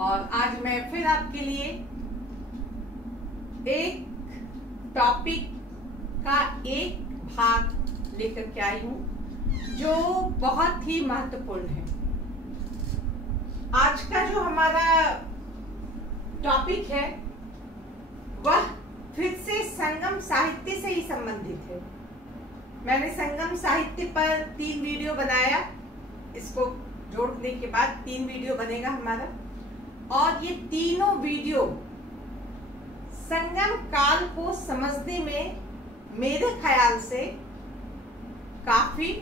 और आज मैं फिर आपके लिए एक टॉपिक का एक भाग लेकर के आई हूं जो बहुत ही महत्वपूर्ण है। आज का जो हमारा टॉपिक है वह फिर से संगम साहित्य से ही संबंधित है। मैंने संगम साहित्य पर 3 वीडियो बनाया, इसको जोड़ने के बाद 3 वीडियो बनेगा हमारा, और ये तीनों वीडियो संगम काल को समझने में मेरे ख्याल से काफी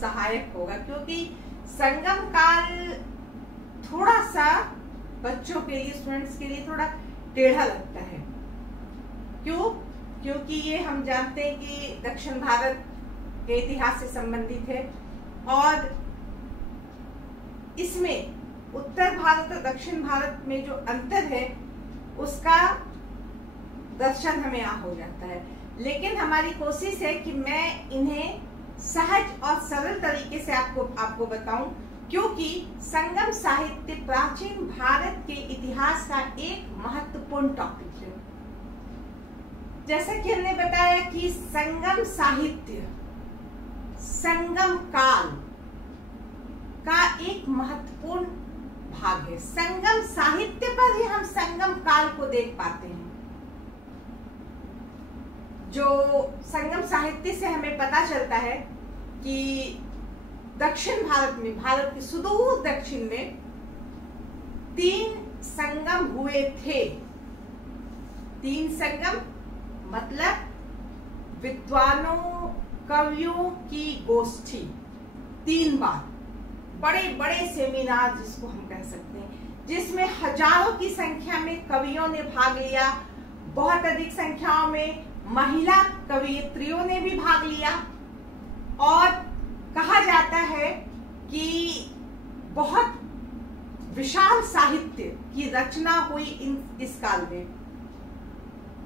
सहायक होगा, क्योंकि संगम काल थोड़ा सा बच्चों के लिए, स्टूडेंट्स के लिए थोड़ा टेढ़ा लगता है। क्यों? क्योंकि ये हम जानते हैं कि दक्षिण भारत के इतिहास से संबंधित है और इसमें उत्तर भारत और दक्षिण भारत में जो अंतर है उसका दर्शन हमें यहाँ हो जाता है। लेकिन हमारी कोशिश है कि मैं इन्हें सहज और सरल तरीके से आपको बताऊं, क्योंकि संगम साहित्य प्राचीन भारत के इतिहास का एक महत्वपूर्ण टॉपिक है। जैसा कि हमने बताया कि संगम साहित्य संगम काल का एक महत्वपूर्ण भाग है। संगम साहित्य पर ही हम संगम काल को देख पाते हैं। जो संगम साहित्य से हमें पता चलता है कि दक्षिण भारत में, भारत के सुदूर दक्षिण में 3 संगम हुए थे। 3 संगम मतलब विद्वानों, कवियों की गोष्ठी 3 बार, बड़े बड़े सेमिनार जिसको हम कह सकते हैं, जिसमें हजारों की संख्या में कवियों ने भाग लिया। बहुत अधिक संख्याओं में महिला कवयित्रियों ने भी भाग लिया और कहा जाता है कि बहुत विशाल साहित्य की रचना हुई इस काल में।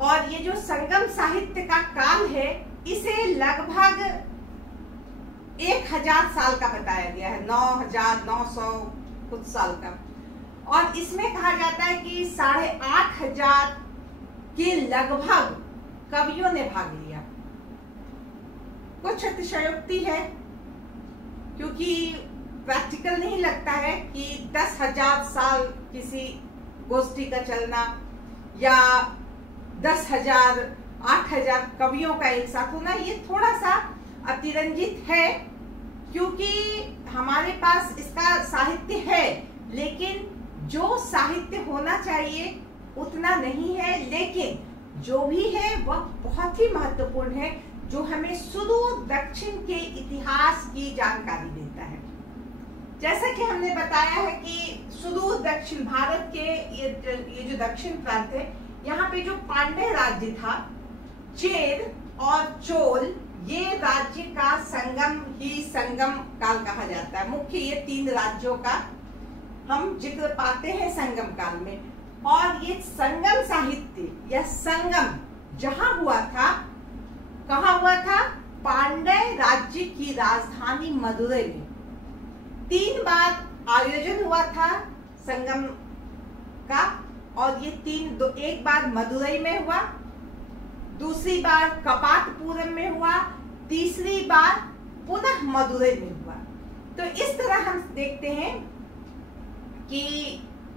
और ये जो संगम साहित्य का काल है इसे लगभग 1000 साल का बताया गया है, 9900 कुछ साल का। और इसमें कहा जाता है कि 8500 के लगभग कवियों ने भाग लिया। कुछ अतिशयोक्ति है, क्योंकि प्रैक्टिकल नहीं लगता है कि 10,000 साल किसी गोष्ठी का चलना या 10,000, 8,000 कवियों का एक साथ होना, ये थोड़ा सा अतिरंजित है, क्योंकि हमारे पास इसका साहित्य है लेकिन जो साहित्य होना चाहिए उतना नहीं है। लेकिन जो भी है वह बहुत ही महत्वपूर्ण है, जो हमें सुदूर दक्षिण के इतिहास की जानकारी देता है। जैसा कि हमने बताया है कि सुदूर दक्षिण भारत के ये जो दक्षिण प्रांत है, यहाँ पे जो पांड्य राज्य था, चेर और चोल, ये राज्य का संगम ही संगम काल कहा जाता है। मुख्य ये 3 राज्यों का हम जिक्र पाते हैं संगम काल में। और ये संगम साहित्य या संगम जहां हुआ था, कहां हुआ था? पांड्य राज्य की राजधानी मदुरै में 3 बार आयोजन हुआ था संगम का। और ये 3, एक बार मदुरै में हुआ, दूसरी बार कपाटपुरम में हुआ, तीसरी बार पुनः मदुरै में हुआ। तो इस तरह हम देखते हैं कि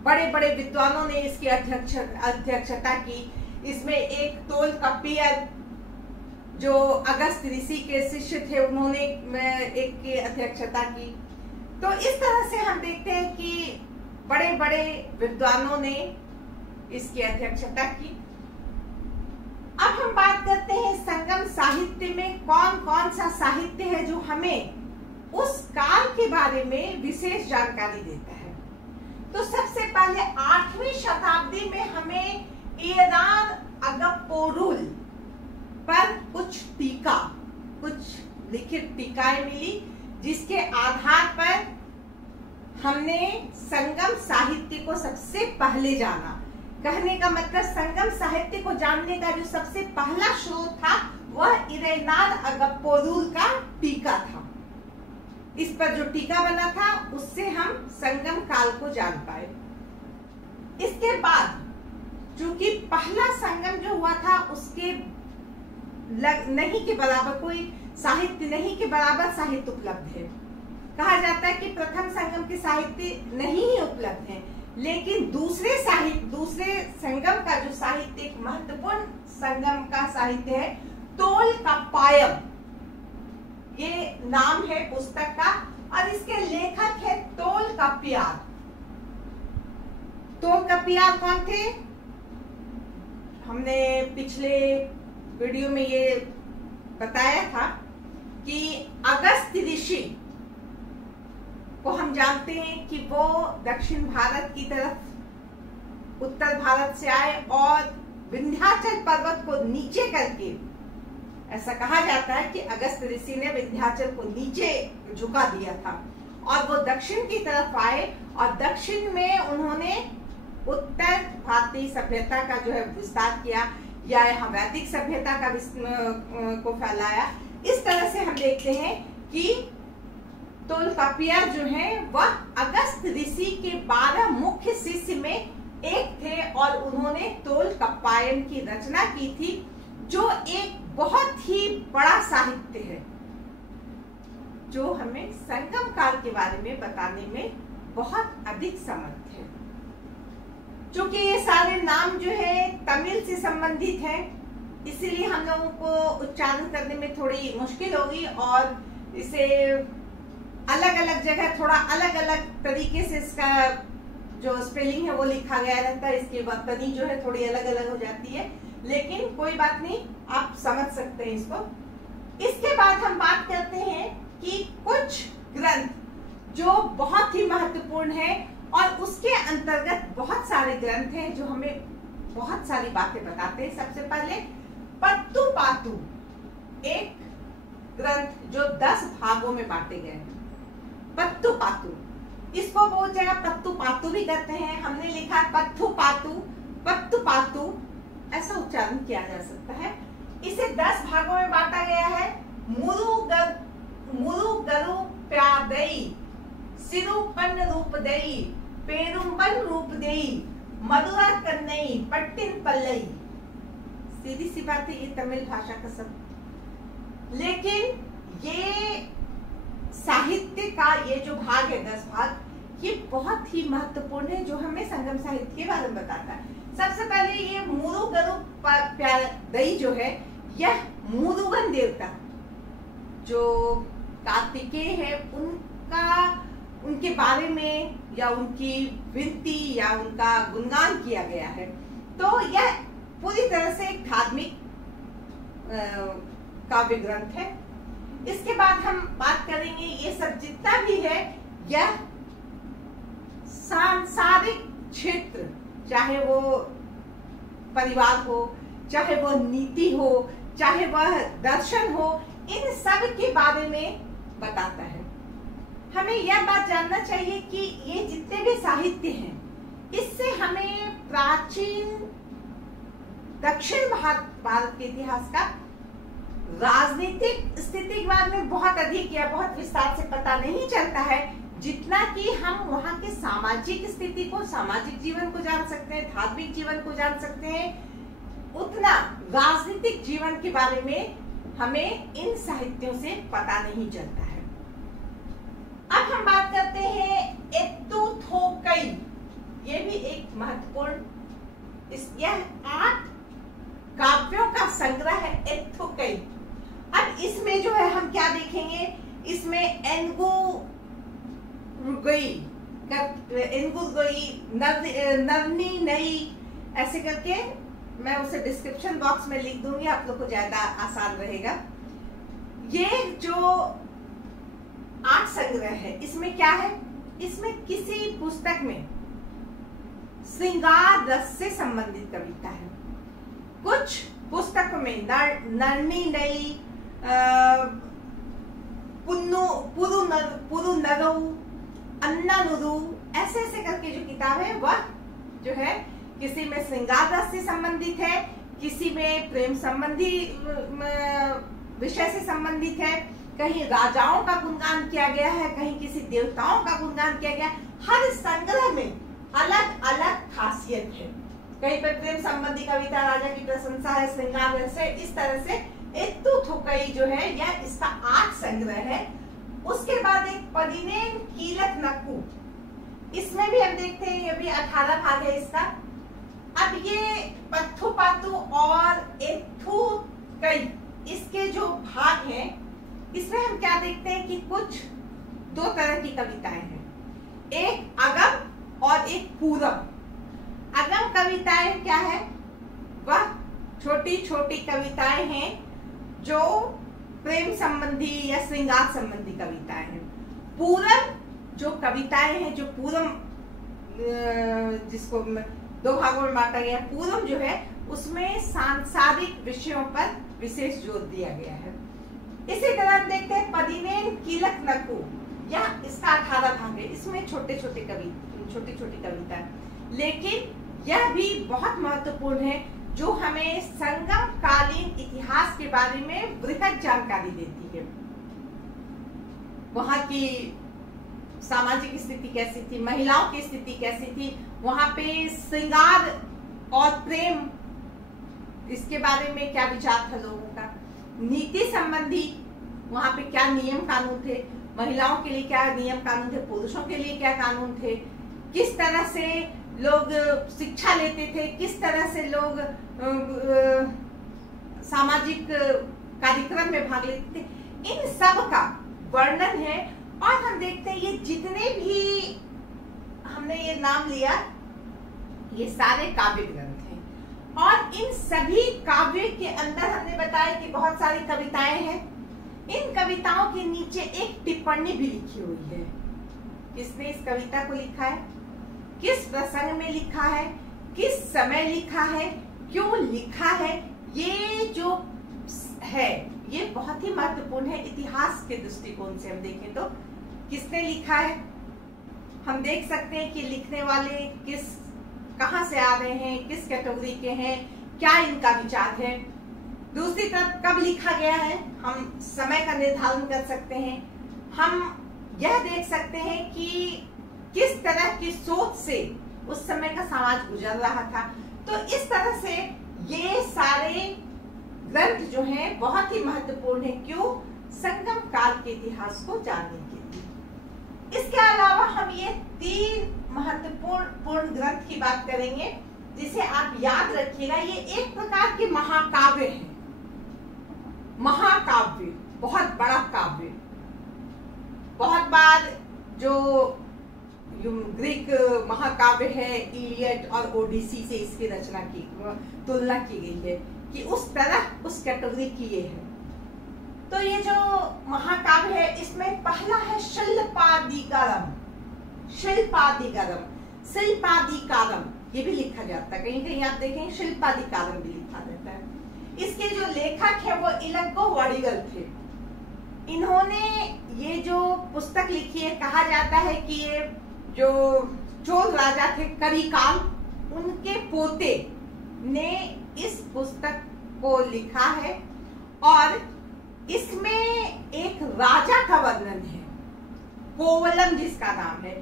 बड़े बड़े विद्वानों ने इसकी अध्यक्षता की। इसमें एक तोलकाप्पियर जो अगस्त ऋषि के शिष्य थे, उन्होंने एक की अध्यक्षता की। तो इस तरह से हम देखते हैं कि बड़े बड़े विद्वानों ने इसकी अध्यक्षता की। अब हम बात करते हैं संगम साहित्य में कौन कौन सा साहित्य है जो हमें उस काल के बारे में विशेष जानकारी देता है। तो सबसे पहले 8वीं शताब्दी में हमें एरान अगप्पोरुल पर कुछ टीका, कुछ लिखित टीकाएं मिली, जिसके आधार पर हमने संगम साहित्य को सबसे पहले जाना। कहने का मतलब संगम साहित्य को जानने का जो सबसे पहला स्रोत था वह एरान अगप्पोरुल का टीका था। इस पर जो टीका बना था उससे हम संगम काल को जान पाए। इसके बाद चूंकि पहला संगम जो हुआ था उसके नहीं के बराबर कोई साहित्य नहीं के बराबर साहित्य उपलब्ध है। कहा जाता है कि प्रथम संगम के साहित्य नहीं ही उपलब्ध है, लेकिन दूसरे संगम का जो साहित्य, एक महत्वपूर्ण संगम का साहित्य है तोलकाप्पायम, ये नाम है पुस्तक का, और इसके लेखक है तोलकाप्पियार। तोलकाप्पियार कौन थे? हमने पिछले वीडियो में ये बताया था कि अगस्त्य ऋषि को हम जानते हैं कि वो दक्षिण भारत की तरफ उत्तर भारत से आए और विंध्याचल पर्वत को नीचे करके, ऐसा कहा जाता है कि अगस्त्य ऋषि ने विंध्याचल को नीचे झुका दिया था और वो दक्षिण की तरफ आए और दक्षिण में उन्होंने उत्तर भारतीय सभ्यता का जो है विस्तार किया या यहाँ वैदिक सभ्यता का को फैलाया। इस तरह से हम देखते हैं कि तोलकाप्पियार जो है वह अगस्त्य ऋषि के 12 मुख्य शिष्य में एक थे और उन्होंने तोलकाप्पायम की रचना की थी, जो एक बहुत ही बड़ा साहित्य है जो हमें संगम काल के बारे में बताने में बहुत अधिक समर्थ है। चूंकि ये सारे नाम जो है तमिल से संबंधित हैं, इसीलिए हम लोगों को उच्चारण करने में थोड़ी मुश्किल होगी और इसे अलग अलग जगह थोड़ा अलग अलग तरीके से इसका जो स्पेलिंग है वो लिखा गया रहता है, इसकी वर्तनी जो है थोड़ी अलग अलग हो जाती है, लेकिन कोई बात नहीं, आप समझ सकते हैं इसको। इसके बाद हम बात करते हैं कि कुछ ग्रंथ जो बहुत ही महत्वपूर्ण है और उसके अंतर्गत बहुत सारे ग्रंथ हैं जो हमें बहुत सारी बातें बताते हैं। सबसे पहले पत्तुपातु, एक ग्रंथ जो 10 भागों में बांटे गए हैं। पत्तुपातु, इसको बहुत जगह पत्तुपातु भी कहते हैं, हमने लिखा पत्तुपातु, पत्तुपातु ऐसा उच्चारण किया जा सकता है। इसे 10 भागों में बांटा गया है। मुरुगरु प्यादई, सिरुपन रूपदई, पेरुंबन रूपदई, मधुरा कन्नई, पट्टिन पल्लई। सीधी सी बात है, ये तमिल भाषा का शब्द, लेकिन ये साहित्य का ये जो भाग है 10 भाग, ये बहुत ही महत्वपूर्ण है जो हमें संगम साहित्य के बारे में बताता है। सबसे पहले ये मुरुगरु प्यादई जो है, यह मुरुगन देवता जो कार्तिकेय है उनके बारे में या उनकी विनती या उनका गुणगान किया गया है। तो यह पूरी तरह से एक धार्मिक काव्य ग्रंथ है। इसके बाद हम बात करेंगे, ये सब जितना भी है यह सांसारिक क्षेत्र, चाहे वो परिवार हो, चाहे वो नीति हो, चाहे वह दर्शन हो, इन सब के बारे में बताता है। हमें यह बात जानना चाहिए कि ये जितने भी साहित्य हैं, इससे हमें प्राचीन दक्षिण भारत के इतिहास का राजनीतिक स्थिति के बारे में बहुत अधिक या बहुत विस्तार से पता नहीं चलता है, जितना कि हम वहाँ के सामाजिक स्थिति को, सामाजिक जीवन को जान सकते हैं, धार्मिक जीवन को जान सकते हैं, उतना राजनीतिक जीवन के बारे में हमें इन साहित्यों से पता नहीं चलता है। अब हम बात करते हैं एत्तुथोकई, ये भी एक महत्वपूर्ण, यह 8 काव्यों का संग्रह है एत्तुथोकई। अब इसमें जो है हम क्या देखेंगे, इसमें एंगुरुगई, नरनी नई ऐसे करके मैं उसे डिस्क्रिप्शन बॉक्स में लिख दूंगी, आप लोग को ज्यादा आसान रहेगा। ये जो 8 संग्रह है, इसमें क्या है, इसमें किसी पुस्तक में श्रृंगार रस से संबंधित कविता है। कुछ पुस्तकों में नरनी नई, पुरु नरु, अन्नानुरु ऐसे ऐसे करके जो किताब है वह जो है किसी में श्रृंगार रस से संबंधित है, किसी में प्रेम संबंधी विषय से संबंधित है, कहीं राजाओं का गुणगान किया गया है, कहीं किसी देवताओं का गुणगान किया गया। हर संग्रह में अलग अलग खासियत खासियत है। कहीं पर प्रेम संबंधी कविता, राजा की प्रशंसा है, श्रृंगार रस है, इस तरह से एत्तु थुकई जो है यह इसका 8 संग्रह है। उसके बाद एक पदिनेन कीलक नक्कू, इसमें भी हम देखते हैं ये भी 18 भाग है इसका। अब ये पत्थु पातु और एत्थु कई इसके जो भाग हैं, इसमें हम क्या देखते हैं कि कुछ 2 तरह की कविताएं हैं, एक अगम और एक पूरब। अगम कविताएं क्या है? वह छोटी छोटी कविताएं हैं जो प्रेम संबंधी या श्रृंगार संबंधी कविताएं हैं। पूरब जो कविताएं हैं, जो पूरब जिसको 2 भागों में बांटा गया, पूरब जो है उसमें सांसारिक विषयों पर विशेष जोर दिया गया है। इसी तरह हम देखते हैं पदिनेन कीलक नक्कू, यह इसका 18 भाग है, इसमें छोटी छोटी कविता है, लेकिन यह भी बहुत महत्वपूर्ण है जो हमें संगम कालीन इतिहास के बारे में बृहद जानकारी देती है। वहां की सामाजिक स्थिति कैसी थी, महिलाओं की स्थिति कैसी थी, वहां पे श्रृंगार और प्रेम इसके बारे में क्या विचार था लोगों का, नीति संबंधी वहां पे क्या नियम कानून थे, महिलाओं के लिए क्या नियम कानून थे, पुरुषों के लिए क्या कानून थे, किस तरह से लोग शिक्षा लेते थे, किस तरह से लोग सामाजिक कार्यक्रम में भाग लेते थे, इन सब का वर्णन है। और हम देखते हैं ये जितने भी हमने ये नाम लिया, ये सारे काव्य ग्रंथ हैं और इन सभी काव्य के अंदर हमने बताया कि बहुत सारी कविताएं हैं। इन कविताओं के नीचे एक टिप्पणी भी लिखी हुई है। किसने इस कविता को लिखा है, किस प्रसंग में लिखा है, किस समय लिखा है, क्यों लिखा है, ये जो है ये बहुत ही महत्वपूर्ण है। इतिहास के दृष्टिकोण से हम देखें तो किसने लिखा है, हम देख सकते हैं कि लिखने वाले कहां से आ रहे हैं, किस कैटेगरी के हैं, क्या इनका विचार है। दूसरी तरफ कब लिखा गया है, हम समय का निर्धारण कर सकते हैं। हम यह देख सकते हैं कि किस तरह की सोच से उस समय का समाज गुजर रहा था। तो इस तरह से ये सारे ग्रंथ जो हैं बहुत ही महत्वपूर्ण है। क्यों? संगम काल के इतिहास को जानने के लिए। इसके अलावा हम ये 3 महत्वपूर्ण ग्रंथ की बात करेंगे जिसे आप याद रखिएगा। ये एक प्रकार के महाकाव्य हैं। महाकाव्य, बहुत बड़ा काव्य। बहुत बार जो ग्रीक महाकाव्य है इलियड और ओडिसी से इसकी रचना की तुलना की गई है कि उस तरह उस कैटेगरी की ये है। तो ये जो महाकाव्य है इसमें पहला है शिल्पादिकारम। शिल्पादिकारम, शिल्पादिकारम ये भी लिखा जाता है, कहीं कहीं आप देखें शिल्पादिकारम भी लिखा जाता है। इसके जो लेखक है वो इलग्गो वडिगल थे। इन्होंने ये जो पुस्तक लिखी है, कहा जाता है कि ये जो चोल राजा थे करिकाल, उनके पोते ने इस पुस्तक को लिखा है और इसमें एक राजा का वर्णन है, कोवलम जिसका नाम है,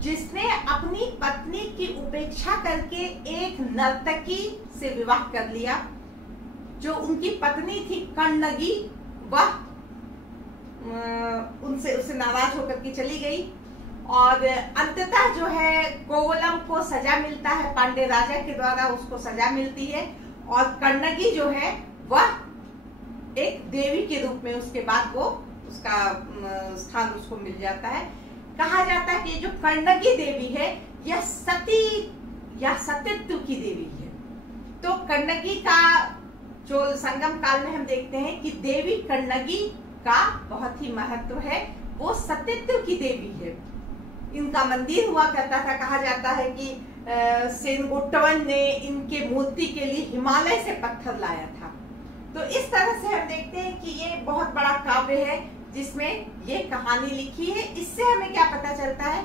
जिसने अपनी पत्नी की उपेक्षा करके एक नर्तकी से विवाह कर लिया। जो उनकी पत्नी थी कण्णगी, वह उससे नाराज होकर के चली गई और अंततः जो है कोवलम को सजा मिलता है, पांडे राजा के द्वारा उसको सजा मिलती है और कण्णगी जो है वह एक देवी के रूप में उसके बाद वो उसका स्थान उसको मिल जाता है। कहा जाता है कि जो कण्णगी देवी है यह सती या सतीत्व की देवी है। तो कण्णगी का जो संगम काल में हम देखते हैं कि देवी कण्णगी का बहुत ही महत्व है, वो सतीत्व की देवी है। इनका मंदिर हुआ करता था। कहा जाता है कि सेनगुट्टवन ने इनके मूर्ति के लिए हिमालय से पत्थर लाया था। तो इस तरह से हम देखते हैं कि ये बहुत बड़ा काव्य है जिसमें ये कहानी लिखी है। इससे हमें क्या पता चलता है,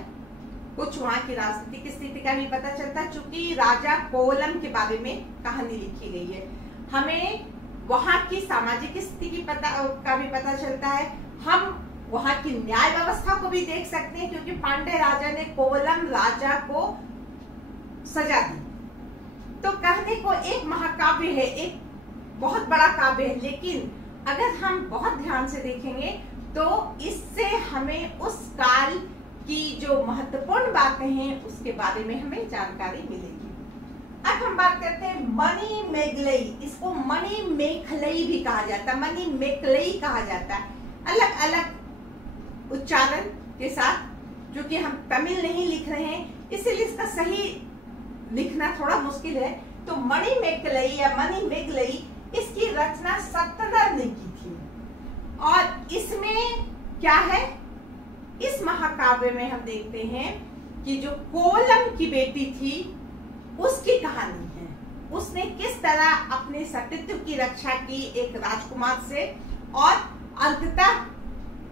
कुछ वहां की राजनीतिक स्थिति का भी पता चलता है। चूंकि राजा कोवलम के बारे में कहानी लिखी गई है, हमें वहां की सामाजिक स्थिति का भी पता चलता है। हम वहां की न्याय व्यवस्था को भी देख सकते हैं क्योंकि पांडे राजा ने कोवलम राजा को सजा दी तो कहने को एक महाकाव्य है, एक बहुत बड़ा काव्य है, लेकिन अगर हम बहुत ध्यान से देखेंगे तो इससे हमें उस काल की जो महत्वपूर्ण बातें हैं उसके बारे में हमें जानकारी मिलेगी। अब हम बात करते हैं मणिमेगलई। इसको मणिमेखलई भी कहा जाता है, मणिमेखलई कहा जाता है, अलग अलग उच्चारण के साथ, जो कि हम तमिल नहीं लिख रहे हैं इसीलिए इसका सही लिखना थोड़ा मुश्किल है। तो मणिमेखलई या मणिमेगलई, इसकी रचना सतनर ने की थी। और इसमें क्या है, इस महाकाव्य में हम देखते हैं कि जो कोलम की बेटी थी उसकी कहानी है। उसने किस तरह अपने सतीत्व की रक्षा की एक राजकुमार से, और अंततः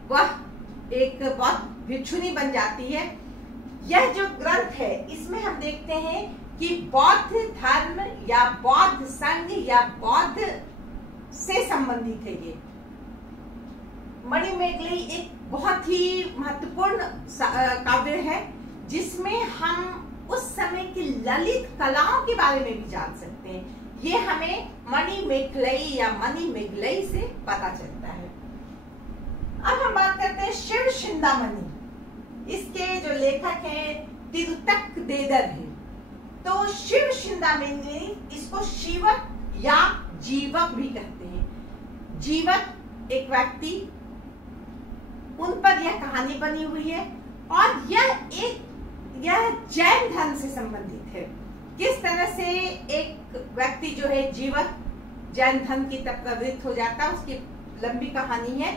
वह एक बौद्ध भिक्षुनी बन जाती है। यह जो ग्रंथ है इसमें हम देखते हैं कि बौद्ध धर्म या बौद्ध संघ या बौद्ध से संबंधित है। ये मणिमेगलई एक बहुत ही महत्वपूर्ण काव्य है जिसमें हम उस समय की ललित कलाओं के बारे में भी जान सकते हैं। ये हमें मणिमेखलई या मणिमेगलई से पता चलता है। अब हम बात करते हैं शिव चिंतामणि। इसके जो लेखक हैं तिरुतक देदर है। तो शिव चिंतामणि, इसको शिवक या जीवक भी कहते हैं। जीवक एक व्यक्ति, उन पर यह कहानी बनी हुई है और यह जैन धर्म से संबंधित है। किस तरह से एक व्यक्ति जो है जीवक जैन धर्म की तरफ प्रवृत्त हो जाता है, उसकी लंबी कहानी है।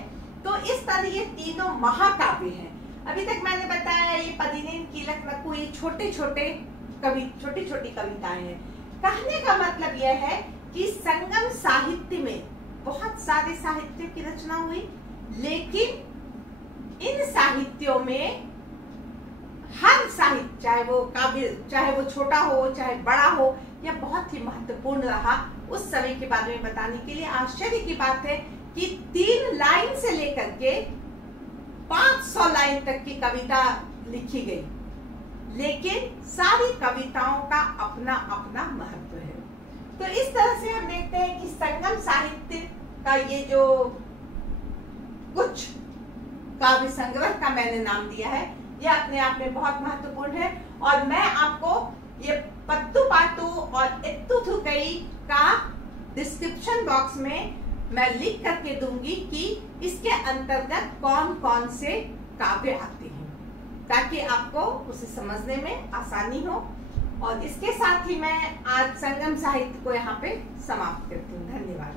तो इस तरह ये तीनों महाकाव्य हैं। अभी तक मैंने बताया ये पदिनेन कीलक नक्कू, ये छोटी छोटी कविताएं हैं। कहने का मतलब यह है कि संगम साहित्य में बहुत सारे साहित्य की रचना हुई, लेकिन इन साहित्यों में हर साहित्य, चाहे वो काव्य, चाहे वो छोटा हो चाहे बड़ा हो, यह बहुत ही महत्वपूर्ण रहा उस समय के बारे में बताने के लिए। आश्चर्य की बात है कि 3 लाइन से लेकर के 500 लाइन तक की कविता लिखी गई, लेकिन सारी कविताओं का अपना अपना महत्व है। तो इस तरह से हम देखते हैं कि संगम साहित्य का ये जो कुछ काव्य संग्रह का मैंने नाम दिया है, यह अपने आप में बहुत महत्वपूर्ण है। और मैं आपको ये पत्तू पातू और इत्तू थुकई का डिस्क्रिप्शन बॉक्स में मैं लिख करके दूंगी कि इसके अंतर्गत कौन कौन से काव्य आते हैं, ताकि आपको उसे समझने में आसानी हो। और इसके साथ ही मैं आज संगम साहित्य को यहाँ पे समाप्त करती हूँ। धन्यवाद।